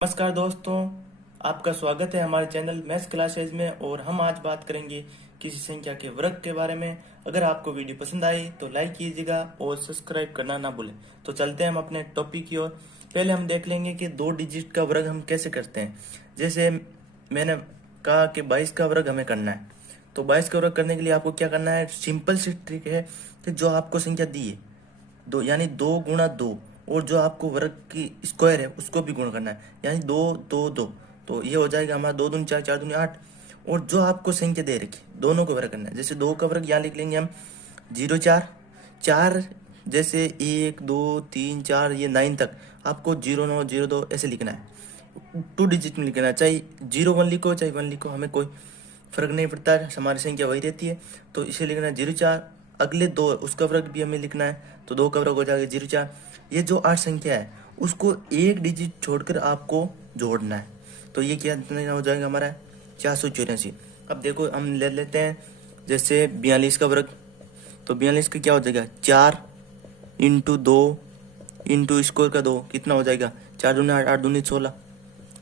नमस्कार दोस्तों, आपका स्वागत है हमारे चैनल मैथ्स क्लासेज में। और हम आज बात करेंगे किसी संख्या के वर्ग के बारे में। अगर आपको वीडियो पसंद आई तो लाइक कीजिएगा और सब्सक्राइब करना ना भूलें। तो चलते हैं हम अपने टॉपिक की ओर। पहले हम देख लेंगे कि 2 डिजिट का वर्ग हम कैसे करते हैं। जैसे मैंने कहा कि 22 का वर्ग हमें करना है, तो 22 का वर्ग करने के लिए आपको क्या करना है। सिंपल सी ट्रिक है कि जो आपको संख्या दी है दो, यानी 2 गुणा 2, और जो आपको वर्ग की स्क्वायर है उसको भी गुण करना है, यानी 2 2 2। तो ये हो जाएगा हमारा 2 दूनी 4, 4 दूनी 8। और जो आपको संख्या दे रखी दोनों को वर्ग करना है। जैसे 2 का वर्ग यहाँ लिख लेंगे हम 0 4 4। जैसे 1 2 3 4 ये 9 तक आपको 0 9 0 2 ऐसे लिखना है। 2 डिजिट में लिखना है, चाहे 0 1 लिखो चाहे 1 लिखो, हमें कोई फर्क नहीं पड़ता है, हमारी संख्या वही रहती है। तो इसे लिखना है 0 4। अगले 2 उसका वर्ग भी हमें लिखना है, तो 2 का वर्ग हो जाएगा 0 4। ये जो 8 संख्या है उसको 1 डिजिट छोड़कर आपको जोड़ना है। तो ये क्या हो जाएगा हमारा 484। अब देखो हम ले लेते हैं जैसे 42 का वर्ग। तो 42 का क्या हो जाएगा 4 × 2 इंटू स्क्वायर का 2 कितना हो जाएगा 4 दूनी 8, 8 दूनी 16,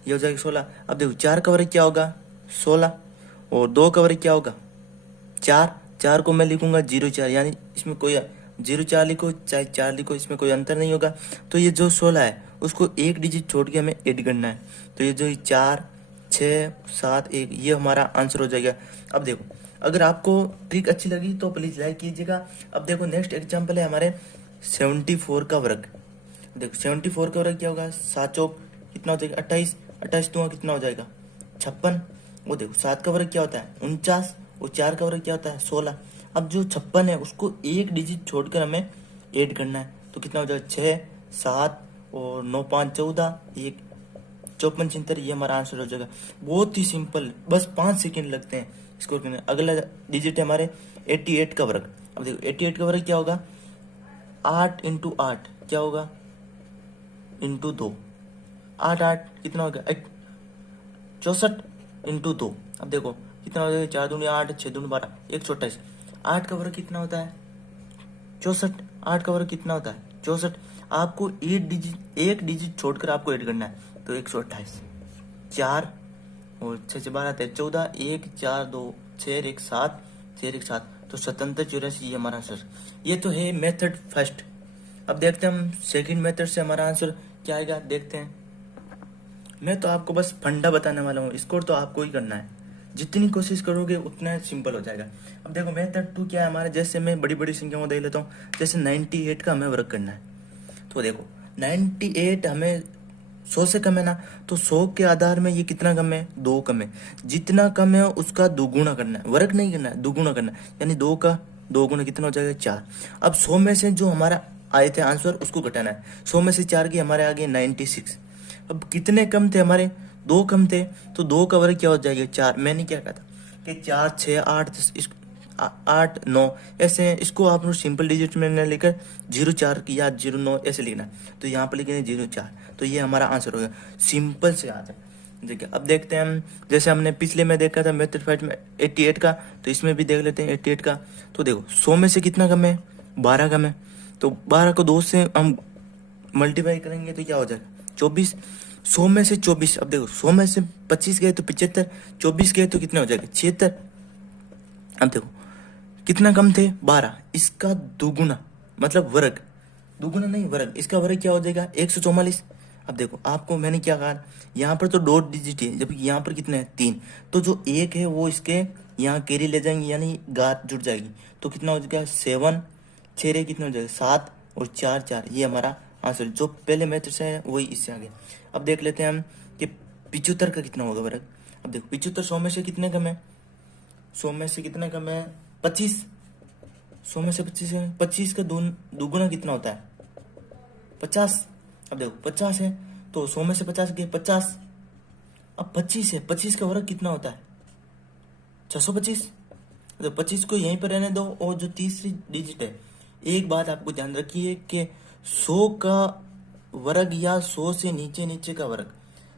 ये हो जाएगा 16। अब देखो 4 का वर्ग क्या होगा 16, और 2 का वर्ग क्या होगा 4। 4 को मैं लिखूंगा 0 4, यानी इसमें कोई 0 4 लिखो चाहे 4 लिखो, इसमें कोई अंतर नहीं होगा। तो ये जो 16 है उसको 1 डिजिट छोड़ के हमें ऐड करना है। तो ये जो 4 6 7 1 ये हमारा आंसर हो जाएगा। अब देखो अगर आपको ट्रिक अच्छी लगी तो प्लीज लाइक कीजिएगा। अब देखो नेक्स्ट एग्जाम्पल है हमारे 74 का वर्ग। देखो 74 का वर्ग क्या होगा 7 चौक कितना हो जाएगा 28, 28 दूंगा कितना हो जाएगा 56। वो देखो 7 का वर्ग क्या होता है 49, और 4 का वर्ग क्या होता है 16। अब जो 56 है उसको 1 डिजिट छोड़कर हमें ऐड करना है, तो कितना हो जाएगा 6 7 और 9 5 14 1 54 76, ये हमारा आंसर हो जाएगा। बहुत ही सिंपल, बस 5 सेकेंड लगते हैं इसको करने। अगला डिजिट है हमारे 88 का वर्ग। अब देखो 88 का वर्ग क्या होगा 8 × 8 क्या होगा इंटू 2, 8 8 कितना होगा 64 × 2। अब देखो कितना हो जाएगा 4 दूनी 8, 6 दूनी 12, 128। 8 का वर्ग कितना होता है 64। 8 का वर्ग कितना होता है 64। आपको 1 डिजिट छोड़कर आपको ऐड करना है, तो 128। 4 और 6 से 12 14, 1 4 2 6 1 7, 6 1 7, तो 77 84 ये हमारा आंसर। ये तो है मेथड फर्स्ट। अब देखते हैं हम सेकंड मेथड से हमारा आंसर क्या आएगा, देखते हैं। मैं तो आपको बस फंडा बताने वाला हूँ, स्कोर तो आपको ही करना है। जितनी कोशिश करोगे उतना सिंपल हो जाएगा। अब देखो मेथड 2 क्या है हमारे। जैसे मैं बड़ी बड़ी संख्या में दे लेता हूँ, जैसे 98 का हमें वर्क करना है। तो देखो 98 हमें 100 से कम है ना, तो 100 के आधार में ये कितना कम है 2 कम है। जितना कम है उसका दोगुना करना है, वर्क नहीं करना है, दोगुना करना है। यानी 2 का 2 गुना कितना हो जाएगा 4। अब 100 में से जो हमारा आए थे आंसर उसको घटाना है। 100 में से 4 की हमारे आगे 96। अब कितने कम थे हमारे 2 कम थे, तो 2 का वर्ग क्या हो जाएगा 4। मैंने क्या कहा था कि 4 6 8 8 9 ऐसे हैं। इसको आप सिंपल डिजिट में न लेकर 0 4 या 0 9 ऐसे लिखना। तो यहाँ पर लिखेंगे 0 4, तो ये हमारा आंसर होगा। सिंपल से आ जाए। देखिए अब देखते हैं हम, जैसे हमने पिछले में देखा था मेथड 5 में 88 का, तो इसमें भी देख लेते हैं 88 का। तो देखो 100 में से कितना कम है 12 कम है, तो 12 को 2 से हम मल्टीप्लाई करेंगे तो क्या हो जाएगा 24। 100 में से 24, अब देखो 100 में से 25 गए तो 75, 24 गए तो कितना हो जाएगा 76। अब देखो कितना कम थे 12, इसका दोगुना मतलब वर्ग, दोगुना नहीं वर्ग, इसका वर्ग क्या हो जाएगा 144। अब देखो आपको मैंने क्या कहा, यहाँ पर तो 2 डिजिट है जबकि यहाँ पर कितने हैं 3, तो जो 1 है वो इसके यहाँ कैरी ले जाएंगे, यानी गात जुड़ जाएगी। तो कितना हो जाएगा 7 6 कितना हो जाएगा 7 और 4 4, ये हमारा आंसर। जो पहले मेथड से है वही इससे आगे। अब देख लेते हैं हम कि 75 का कितना होगा वर्ग। अब देखो 75 100 में से कितने कम है, 100 में से कितने कम है 25। 100 में से 25 है, 25 का दोगुना कितना होता है 50। अब देखो 50 है तो 100 में से 50 गए 50। अब 25 है, 25 का वर्ग कितना होता है 625। तो 25 को यहीं पर रहने दो, और जो तीसरी डिजिट है, एक बात आपको ध्यान रखिए कि 100 का वर्ग या 100 से नीचे नीचे का वर्ग,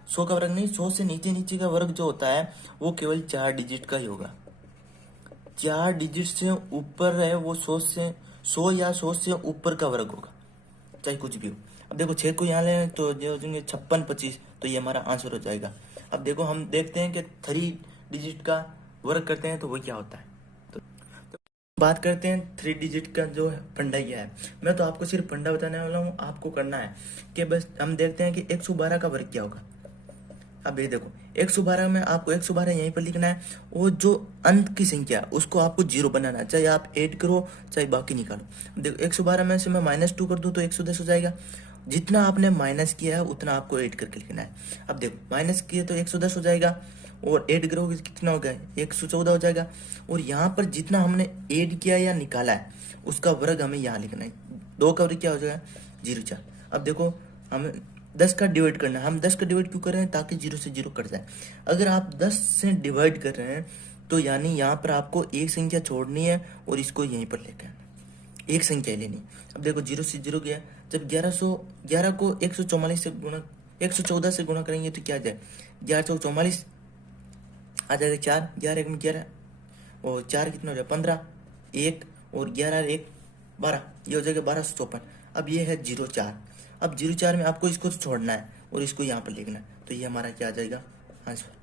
100 का वर्ग नहीं 100 से नीचे नीचे का वर्ग जो होता है वो केवल 4 डिजिट का ही होगा। 4 डिजिट से ऊपर है वो 100 या 100 से ऊपर का वर्ग होगा, चाहे कुछ भी हो। अब देखो 6 को यहाँ ले तो जो हो जाएंगे 56 25, तो ये हमारा आंसर हो जाएगा। अब देखो हम देखते हैं कि 3 डिजिट का वर्क करते हैं तो वो क्या होता है। तो बात करते हैं 3 डिजिट का जो फंडा क्या है। मैं तो आपको सिर्फ फंडा बताने वाला हूँ, आपको करना है कि बस हम देखते हैं कि 112 का वर्क क्या होगा। अब ये देखो 112 में आपको 112 यहीं पर लिखना है, और जो अंत की संख्या उसको आपको 0 बनाना है, चाहे आप ऐड करो चाहे बाकी निकालो। देखो 112 में से मैं -2 कर दूं तो 110 हो जाएगा। जितना आपने माइनस किया है उतना आपको ऐड करके लिखना है। अब देखो माइनस किए तो 110 हो जाएगा, और ऐड करोगे कितना हो गया 114 हो जाएगा। और यहाँ पर जितना हमने ऐड किया या निकाला है उसका वर्ग हमें यहाँ लिखना है। 2 का वर्ग क्या हो जाएगा 0,4। अब देखो हमें 10 का डिवाइड करना है। हम 10 का डिवाइड क्यों कर रहे हैं, ताकि 0 से 0 कट जाए। अगर आप 10 से डिवाइड कर रहे हैं तो यानी यहाँ पर आपको एक संख्या छोड़नी है और इसको यहीं पर लेकर आना, एक संख्या लेनी। अब देखो 0 से 0 गया। जब 1111 को 144 से गुणा 114 से गुणा करेंगे तो क्या आ जाए 1144 आ जाएगा 4, 11 1 में 11, और 4 कितना हो जाएगा 15, 1 और 11 1 12, ये हो जाएगा 1254। अब ये है 0,4। अब 0,4 में आपको इसको छोड़ना है और इसको यहाँ पर लिखना है, तो ये हमारा क्या आ जाएगा आंसर।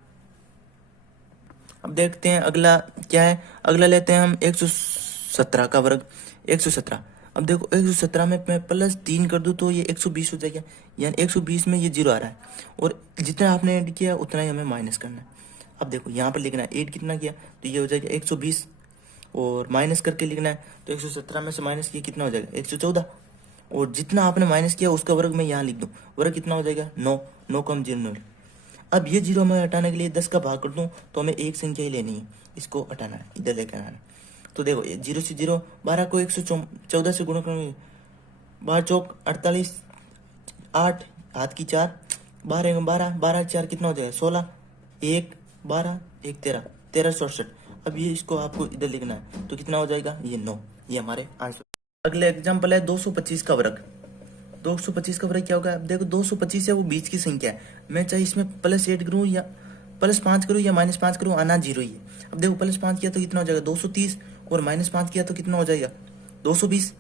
अब देखते हैं अगला क्या है। अगला लेते हैं हम 117 का वर्ग। 117, अब देखो 117 में मैं +3 कर दूं तो ये 120 हो जाएगा, यानी 120 में ये 0 आ रहा है, और जितना आपने ऐड किया उतना ही हमें माइनस करना है। अब देखो यहाँ पर लिखना है ऐड कितना किया तो ये हो जाएगा 120, और माइनस करके लिखना है तो 117 में से माइनस किया कितना हो जाएगा 114, और जितना आपने माइनस किया उसका वर्ग मैं यहाँ लिख दूँ, वर्ग कितना हो जाएगा 9, 9 को हम 0 अब ये 0 हमें हटाने के लिए 10 का भाग कर दूं तो हमें एक संख्या ही लेनी है, इसको हटाना है, इधर लेकर आना है। तो देखो 0 से 0, 12 को 114 से गुणा करेंगे, 12 चौक 48, 8 हाथ की 4, 12 12, 12 4 कितना हो जाएगा 16, 1 12 1 13, 1367। अब ये इसको आपको इधर लिखना है तो कितना हो जाएगा ये 9, ये हमारे आंसर। अगले एग्जाम्पल है 225 का वर्ग। 225 का वर्ग क्या होगा। अब देखो 225 है वो बीच की संख्या है, मैं चाहे इसमें +8 करूँ या +5 करूँ या -5 करूँ, आना 0 ही है। अब देखो +5 किया तो कितना हो जाएगा 230, और -5 किया तो कितना हो जाएगा 220,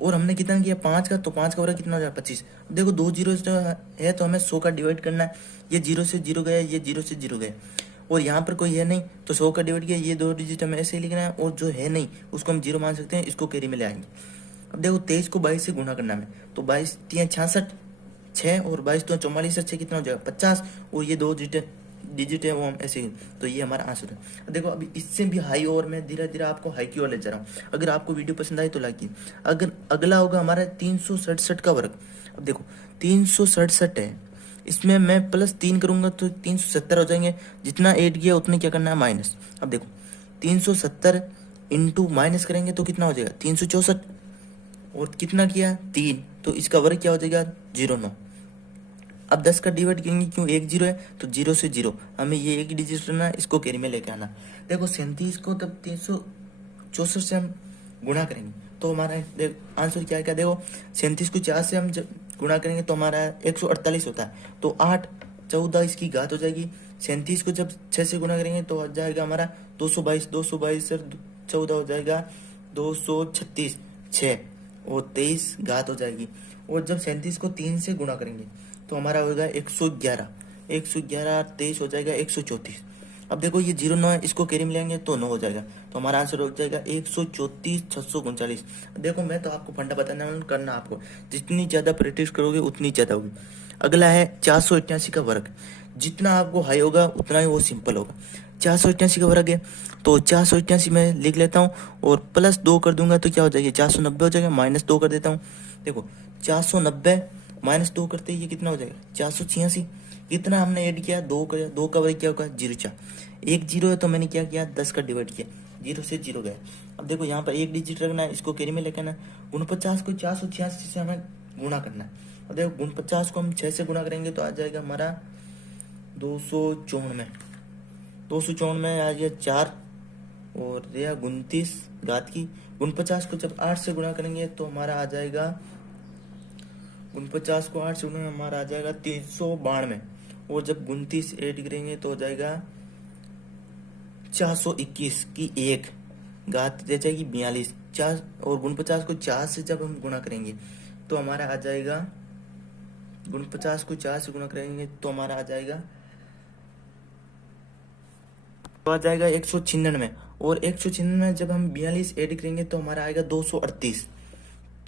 और हमने कितना किया 5 का, तो 5 का वर्ग कितना हो जाएगा 25। अब देखो 2 जीरो है तो हमें 100 का डिवाइड करना है। ये 0 से 0 गया, ये 0 से 0 गया, और यहाँ पर कोई है नहीं तो 100 का डिवाइड किया, ये 2 डिजिट हमें ऐसे ही लिखना है, और जो है नहीं उसको हम 0 मान सकते हैं, इसको कैरी में ले आएंगे। अब देखो 23 को 22 से गुणा करना है, तो 22 3 66 6, और 22 तो 44 6 कितना हो जाएगा 50, और ये 2 डिजिट है वो हम ऐसे ही, तो ये हमारा आंसर है। देखो अभी इससे भी हाई, और मैं धीरे धीरे आपको हाई की ओर ले जा रहा हूँ। अगर आपको वीडियो पसंद आई तो लाइक कीजिए। अगर अगला होगा हमारा 367 का वर्ग। अब देखो 367 है, इसमें मैं +3 करूंगा तो 370 हो जाएंगे, जितना ऐड किया उतने क्या करना है माइनस। अब देखो 370 इंटू माइनस करेंगे तो कितना हो जाएगा 364, और कितना किया 3, तो इसका वर्ग क्या हो जाएगा 09। अब 10 का डिवाइड करेंगे, क्यों 1 0 है तो 0 से 0 हमें ये एक डिजिट करना है, इसको कैरी में लेके आना। देखो 37 को तब 364 से हम गुणा करेंगे तो हमारा आंसर क्या है। देखो 37 को 4 से हम जब गुणा करेंगे तो हमारा 148 होता है, तो 8 14 इसकी घात हो जाएगी। 37 को जब 6 से गुणा करेंगे तो आ जाएगा हमारा 222, 222 से 14 हो जाएगा 236, 6 और 23 घात हो जाएगी। और जब 37 को 3 से गुणा करेंगे तो हमारा होगा 111, 111 23 हो जाएगा 134। अब देखो ये 0 9 है, इसको कैरी में लेंगे तो 9 हो जाएगा, तो हमारा आंसर हो जाएगा 134 639। देखो मैं तो आपको फंडा बताने वाला हूं, करना आपको, जितनी ज़्यादा प्रैक्टिस करोगे उतनी ज़्यादा होगी। अगला है 488 का वर्ग। जितना आपको हाई होगा उतना ही वो सिंपल होगा। 488 का वर्ग है तो 488 में लिख लेता हूँ, और +2 कर दूंगा तो क्या हो जाएगा 490 हो जाएगा, -2 कर देता हूँ। देखो 490 -2 करते ही ये कितना हो जाएगा 486। कितना हमने ऐड किया 2 का, 2 का वर्ग क्या होगा 0 1 0 है तो मैंने क्या किया 10 का डिवाइड किया, 0 से 0 गया। अब देखो यहाँ पर एक डिजिट रखना है, इसको कैरी में लेकर आना है। 49 को 486 से हमें गुणा करना है। अब देखो 49 को हम 6 से गुणा करेंगे तो आ जाएगा हमारा 254, 254 में आ गया 4 और यह 29 घात की। 49 को जब 8 से गुणा करेंगे तो हमारा आ जाएगा 49 को 8 से गुणा हमारा आ जाएगा 392, और जब 29 ऐड करेंगे तो हो जाएगा 421 की 1 घात दे जाएगी 42, 4 और 49 को 4 से जब हम गुणा करेंगे तो हमारा आ जाएगा 49 को 4 से गुना करेंगे तो हमारा आ जाएगा 196। और 196 में जब हम 42 ऐड करेंगे तो हमारा आएगा 238।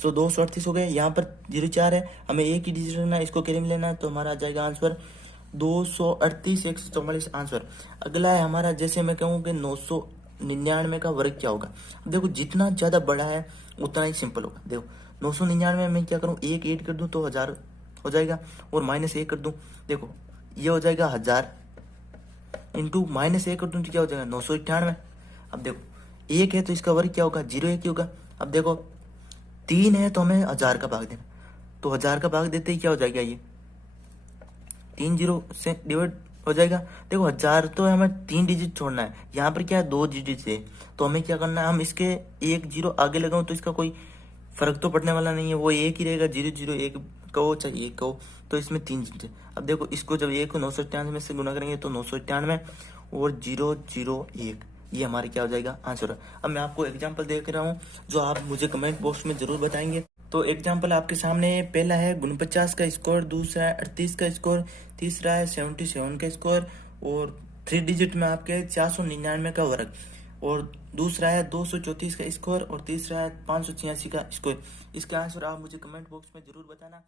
तो 238 हो गए। यहाँ पर 04 है, हमें एक ही डिजिट रखना है, इसको कैरी में लेना है, तो हमारा आ जाएगा आंसर 238 144 आंसर। अगला है हमारा, जैसे मैं कहूँ कि 999 का वर्ग क्या होगा। देखो जितना ज्यादा बड़ा है उतना ही सिंपल होगा। देखो 999 में क्या करूँ, एक ऐड कर दूं तो 1000 हो जाएगा, और -1 कर दूं, देखो ये हो जाएगा 1000 इंटू -1 कर दूं तो क्या हो जाएगा 998। अब देखो एक है तो इसका वर्ग क्या होगा, 0 1 ही होगा। अब देखो 3 है तो हमें 1000 का भाग देना, तो 1000 का भाग देते ही क्या हो जाएगा, ये 3 0 से डिवाइड हो जाएगा। देखो 1000 तो हमें 3 डिजिट छोड़ना है, यहाँ पर क्या है 2 डिजिट है, तो हमें क्या करना है, हम इसके 1 0 आगे लगाऊं तो इसका कोई फर्क तो पड़ने वाला नहीं है, वो एक ही रहेगा। 0 0 1 कहो चाहे 1 कहो, तो इसमें 3 डिजिट है। अब देखो इसको जब 1 को 998 से गुना करेंगे तो 998 और 0 0 1, ये हमारे क्या हो जाएगा आंसर। अब मैं आपको एग्जांपल देख रहा हूँ जो आप मुझे कमेंट बॉक्स में जरूर बताएंगे। तो एग्जांपल आपके सामने है। पहला है 49 का स्कोर, दूसरा है 38 का स्कोर, तीसरा है 77 का स्कोर, और 3 डिजिट में आपके 499 का वर्ग, और दूसरा है 234 का स्कोर, और तीसरा है 586 का स्कोर। इसका आंसर आप मुझे कमेंट बॉक्स में जरूर बताना।